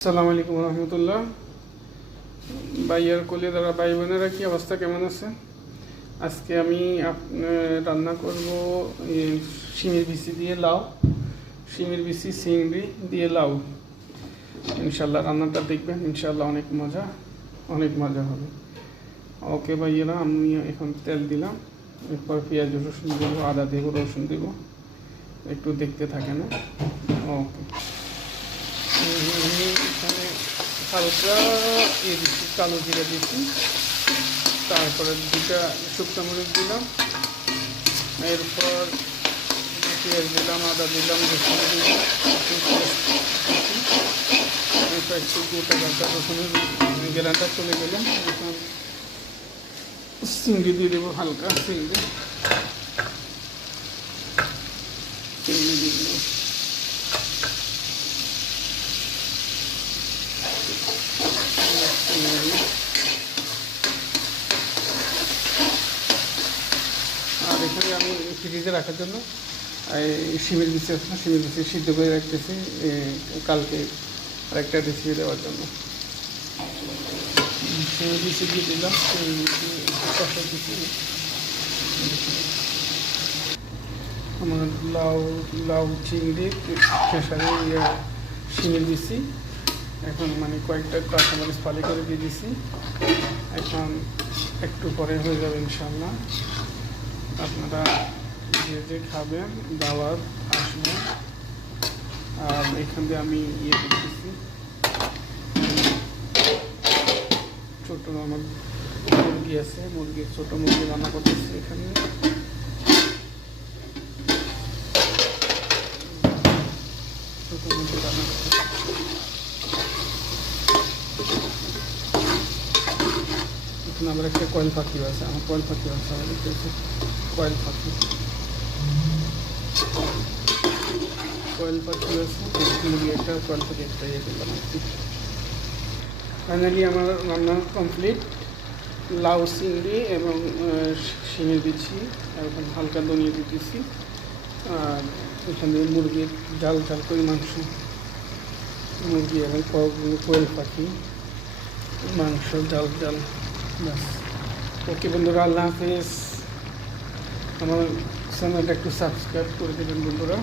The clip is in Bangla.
আসসালামু আলাইকুম রহমতুল্লাহ। ভাইয়ার কোলে দাদা ভাই বোনেরা কি অবস্থা, কেমন আছে? আজকে আমি রান্না করব শিমের বিচি দিয়ে লাউ, শিমের বিচি চিংড়ি দিয়ে লাউ। ইনশাল্লাহ রান্নাটা দেখবেন, ইনশাল্লাহ অনেক মজা হবে। ওকে ভাইয়েরা, আমি এখন তেল দিলাম, এরপর পেঁয়াজ রসুন দেবো, আদা দেবো, রসুন দেবো, একটু দেখতে থাকে না। ওকে, এখানে হালকা দিচ্ছি, কালো জিরা দিচ্ছি, তারপরে দুটা শুকনো মরিচ দিলাম, এরপর পেঁয়াজ দিলাম, আদা দিলাম, রসুন দিলাম, এরপর একটু গোটা গাঁটা রসুনের গেলাটা চলে গেলাম। এখন চিংড়ি দিয়ে দেবো, হালকা চিংড়ি দিয়ে দেবো। আর এখানে আমি ফ্রিজে রাখার জন্য শিমের বিচি আছে না, শিমের বিচি সিদ্ধ করে রাখতেছি কালকে আরেকটা রেসিপি দেওয়ার জন্য। শিমের বিচি দিয়ে দিলাম, আমার লাউ চিংড়ি খেসারি শিমের বিচি এখন কয়েকটা কাঁচামরিচ ফালি করে দিয়ে দিছি। এখন একটু পরে হয়ে যাবে ইনশাল্লাহ। আপনারা যে খাবেন দাওয়াত আসবেন। আর এখান দিয়ে আমি করতেছি, ছোটো আমার মুরগি আছে, ছোটো মুরগি রান্না করতেছি এখানে। ছোটো মুরগি রান্না করতেছি। এখানে আমার একটা কয়েল পাখি আছে, কয়েল পাখি আছে, কয়েল পাখি আছে, মুরগি একটা, কয়েল পাখি একটা ইয়ে করলাম আর কি। ফাইনালি আমার রান্না কমপ্লিট। লাউ চিংড়ি এবং শিমের বিচি, এখন হালকা ধনিয়া দিতেছি। আর এখানে মুরগির ঝাল করে মাংস, মুরগি এবং কোয়েল পাখি মাংস ঝাল ব্যাস। ওকে বন্ধুরা, আল্লাহ হাফেজ। আমার চ্যানেলটা একটু সাবস্ক্রাইব করে দেবেন বন্ধুরা।